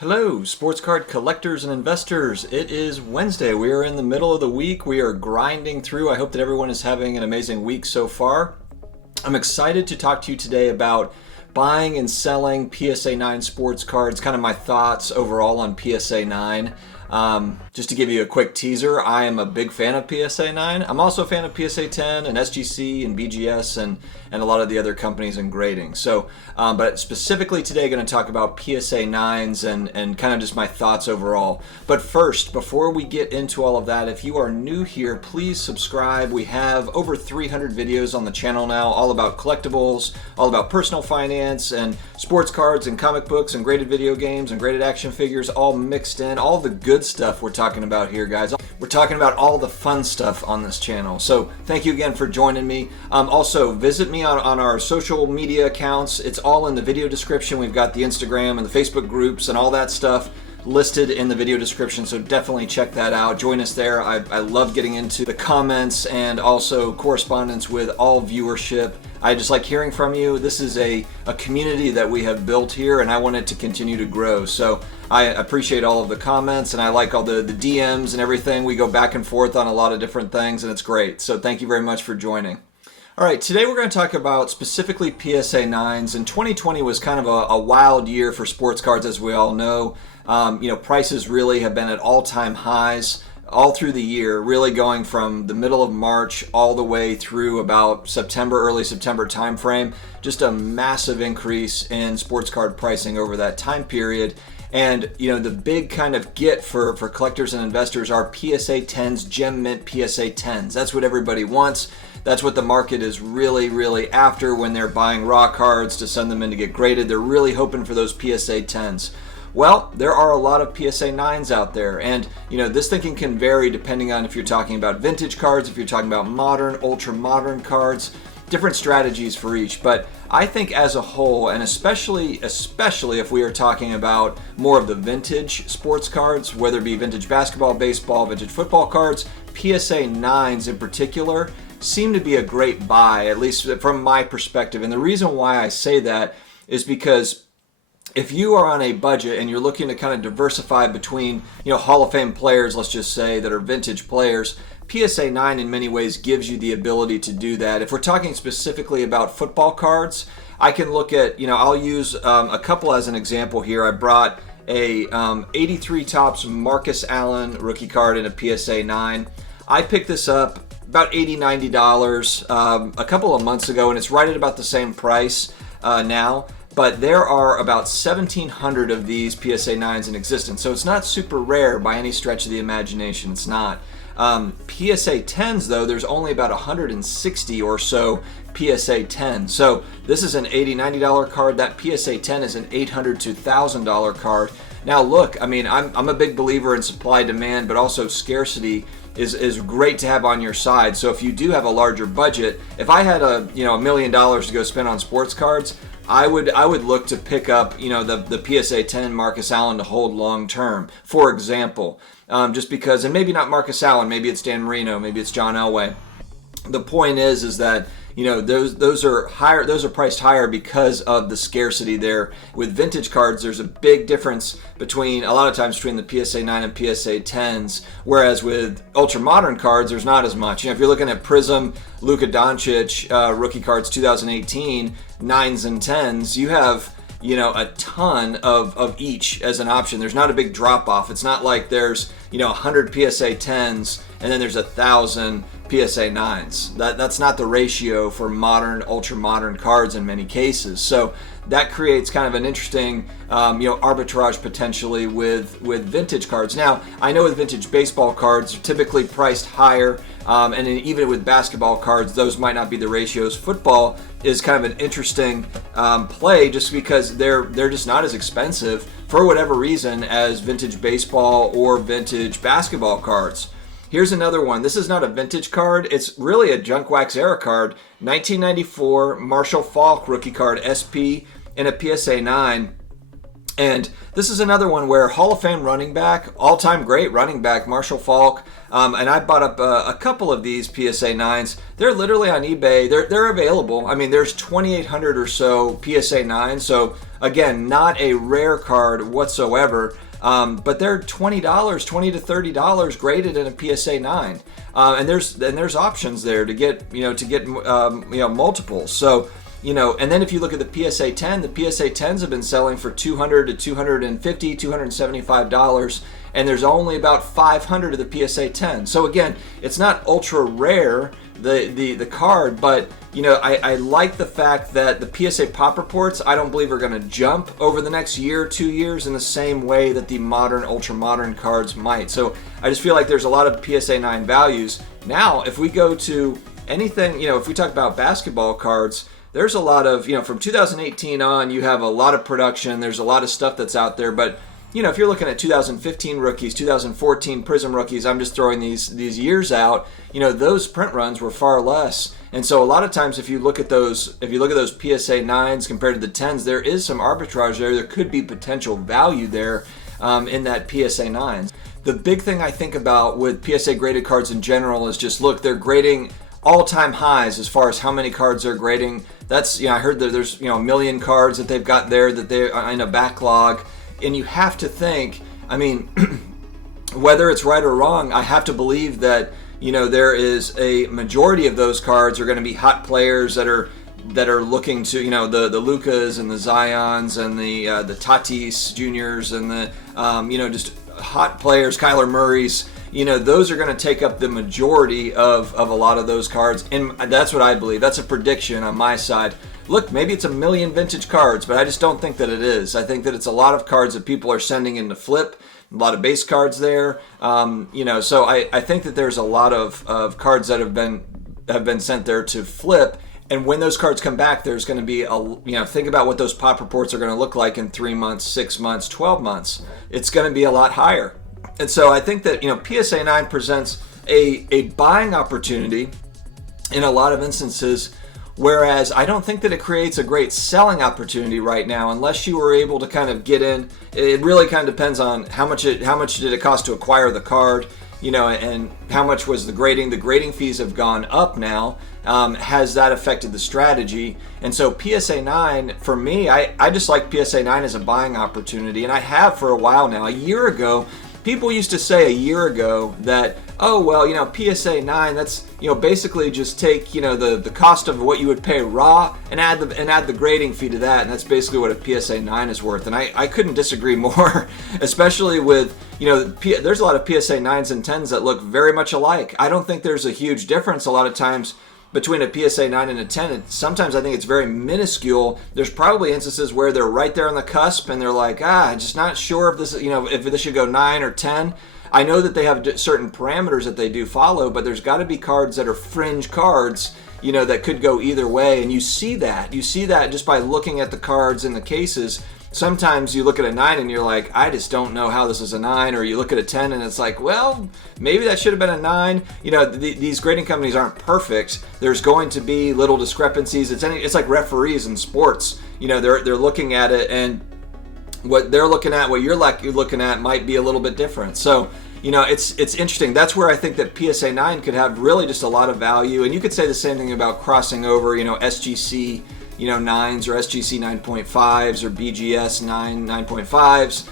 Hello, sports card collectors and investors. It is Wednesday. We are in the middle of the week. We are grinding through. I hope that everyone is having an amazing week so far. I'm excited to talk to you today about buying and selling PSA 9 sports cards, kind of my thoughts overall on PSA 9. Just to give you a quick teaser, I am a big fan of PSA 9. I'm also a fan of PSA 10 and SGC and BGS and a lot of the other companies in grading. So, but specifically today, going to talk about PSA 9s and kind of just my thoughts overall. But first, before we get into all of that, if you are new here, please subscribe. We have over 300 videos on the channel now, all about collectibles, all about personal finance and sports cards and comic books and graded video games and graded action figures, all mixed in, all the good stuff we're talking about here, guys. We're talking about all the fun stuff on this channel. So thank you again for joining me. Also, visit me on our social media accounts. It's all in the video description. We've got the Instagram and the Facebook groups and all that stuff listed in the video description, so definitely check that out. Join us there. I love getting into the comments and also correspondence with all viewership. I just like hearing from you. This is a community that we have built here, and I want it to continue to grow. So I appreciate all of the comments, and I like all the DMs and everything. We go back and forth on a lot of different things, and it's great. So thank you very much for joining. All right, today we're going to talk about specifically PSA 9s, and 2020 was kind of a wild year for sports cards, as we all know. Prices really have been at all-time highs all through the year, really going from the middle of March all the way through about September, early September timeframe. Just a massive increase in sports card pricing over that time period. And, the big kind of get for collectors and investors are PSA 10s, gem mint PSA 10s. That's what everybody wants. That's what the market is really after when they're buying raw cards to send them in to get graded. They're really hoping for those PSA 10s. Well, there are a lot of PSA 9s out there, and this thinking can vary depending on if you're talking about vintage cards, if you're talking about modern, ultra modern cards, different strategies for each. But I think as a whole, and especially if we are talking about more of the vintage sports cards, whether it be vintage basketball, baseball, vintage football cards, PSA 9s in particular seem to be a great buy, at least from my perspective. And the reason why I say that is because if you are on a budget and you're looking to kind of diversify between, Hall of Fame players, let's just say, that are vintage players, PSA 9 in many ways gives you the ability to do that. If we're talking specifically about football cards, I can look at, I'll use a couple as an example here. I brought a 83 Topps Marcus Allen rookie card in a PSA 9. I picked this up about $80, $90 a couple of months ago, and it's right at about the same price now. But there are about 1,700 of these PSA 9s in existence, so it's not super rare by any stretch of the imagination. It's not. PSA 10s, though, there's only about 160 or so PSA 10. So this is an $80, $90 card. That PSA 10 is an $800 to $1,000 card. Now, look, I'm a big believer in supply demand, but also scarcity is great to have on your side. So if you do have a larger budget, if I had $1 million to go spend on sports cards, I would look to pick up the PSA 10 Marcus Allen to hold long term. For example, just because, and maybe not Marcus Allen, maybe it's Dan Marino, maybe it's John Elway. The point is that those are higher. Those are priced higher because of the scarcity there. With vintage cards, there's a big difference between a lot of times between the PSA 9 and PSA 10s, whereas with ultra modern cards, there's not as much. If you're looking at Prism, Luka Doncic rookie cards 2018, 9s and 10s, you have a ton of each as an option. There's not a big drop off. It's not like there's 100 PSA 10s and then there's 1,000 PSA 9s. That's not the ratio for modern, ultra modern cards in many cases. So that creates kind of an interesting arbitrage potentially with vintage cards. Now, I know with vintage baseball cards, they're typically priced higher, and then even with basketball cards, those might not be the ratios. Football is kind of an interesting play just because they're just not as expensive for whatever reason as vintage baseball or vintage basketball cards. Here's another one. This is not a vintage card. It's really a junk wax era card. 1994 Marshall Faulk rookie card SP in a PSA 9. And this is another one where Hall of Fame running back, all-time great running back, Marshall Faulk, and I bought up a couple of these PSA 9s. They're literally on eBay. They're available. I mean, there's 2,800 or so PSA 9s. So again, not a rare card whatsoever. But they're $20, $20 to $30 graded in a PSA 9. And there's options there to get multiples. So, and then if you look at the PSA 10, the PSA 10s have been selling for $200 to $250, $275, and there's only about 500 of the PSA 10. So again, it's not ultra rare, the card, but I like the fact that the PSA pop reports, I don't believe are going to jump over the next year, 2 years in the same way that the modern, ultra modern cards might. So I just feel like there's a lot of PSA 9 values. Now, if we go to anything, if we talk about basketball cards, there's a lot of, from 2018 on, you have a lot of production. There's a lot of stuff that's out there. But, if you're looking at 2015 rookies, 2014 Prism rookies, I'm just throwing these years out, those print runs were far less. And so a lot of times if you look at those PSA 9s compared to the 10s, there is some arbitrage there. There could be potential value there in that PSA 9s. The big thing I think about with PSA graded cards in general is just, look, they're grading all-time highs as far as how many cards they're grading. That's, I heard that there's, a million cards that they've got there that they're in a backlog. And you have to think, I mean, whether it's right or wrong, I have to believe that, there is a majority of those cards are going to be hot players that are looking to, the Lukas and the Zions and the Tatis Juniors and the, just hot players, Kyler Murray's. Those are going to take up the majority of a lot of those cards. And that's what I believe. That's a prediction on my side. Look, maybe it's a million vintage cards, but I just don't think that it is. I think that it's a lot of cards that people are sending in to flip, a lot of base cards there. So I think that there's a lot of cards that have been sent there to flip. And when those cards come back, there's going to be think about what those pop reports are going to look like in 3 months, 6 months, 12 months. It's going to be a lot higher. And so I think that, PSA 9 presents a buying opportunity in a lot of instances, whereas I don't think that it creates a great selling opportunity right now unless you were able to kind of get in. It really kind of depends on how much did it cost to acquire the card, and how much was the grading. The grading fees have gone up now. Has that affected the strategy? And so PSA 9, for me, I just like PSA 9 as a buying opportunity, and I have for a while now. A year ago, people used to say that, PSA 9, that's, basically just take, the cost of what you would pay raw and add the grading fee to that, and that's basically what a PSA 9 is worth. And I couldn't disagree more, especially with, there's a lot of PSA 9s and 10s that look very much alike. I don't think there's a huge difference a lot of times between a PSA 9 and a 10. Sometimes I think it's very minuscule. There's probably instances where they're right there on the cusp and they're like, I'm just not sure if this, if this should go 9 or 10. I know that they have certain parameters that they do follow, but there's got to be cards that are fringe cards, that could go either way. And you see that just by looking at the cards in the cases. Sometimes you look at a 9 and you're like, I just don't know how this is a 9. Or you look at a 10 and it's like, well, maybe that should have been a 9. These grading companies aren't perfect. There's going to be little discrepancies. It's like referees in sports. They're looking at it, and what they're looking at, what you're looking at might be a little bit different. So, it's interesting. That's where I think that PSA 9 could have really just a lot of value. And you could say the same thing about crossing over, SGC 9s or SGC 9.5s or BGS 9.5s.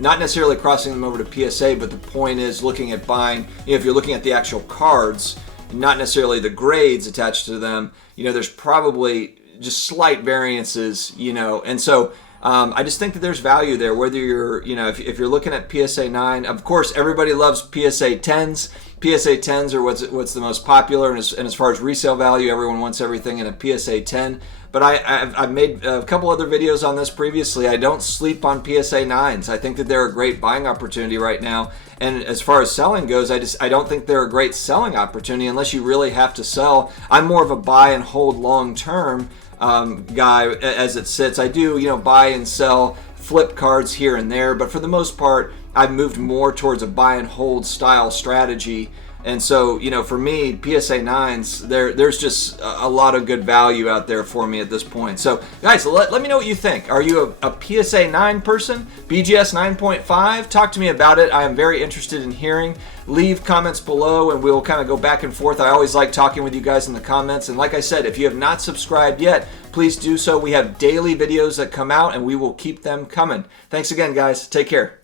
Not necessarily crossing them over to PSA, but the point is looking at buying, if you're looking at the actual cards, not necessarily the grades attached to them, there's probably just slight variances, and so I just think that there's value there, whether you're, if you're looking at PSA 9, of course, everybody loves PSA 10s. PSA 10s are what's the most popular, and as far as resale value, everyone wants everything in a PSA 10. But I've made a couple other videos on this previously. I don't sleep on PSA 9s. I think that they're a great buying opportunity right now. And as far as selling goes, I don't think they're a great selling opportunity unless you really have to sell. I'm more of a buy and hold long term guy as it sits. I do, buy and sell flip cards here and there, but for the most part, I've moved more towards a buy and hold style strategy. And so, you know, for me, PSA 9s, there's just a lot of good value out there for me at this point. So, guys, let me know what you think. Are you a PSA 9 person? BGS 9.5? Talk to me about it. I am very interested in hearing. Leave comments below, and we'll kind of go back and forth. I always like talking with you guys in the comments. And like I said, if you have not subscribed yet, please do so. We have daily videos that come out, and we will keep them coming. Thanks again, guys. Take care.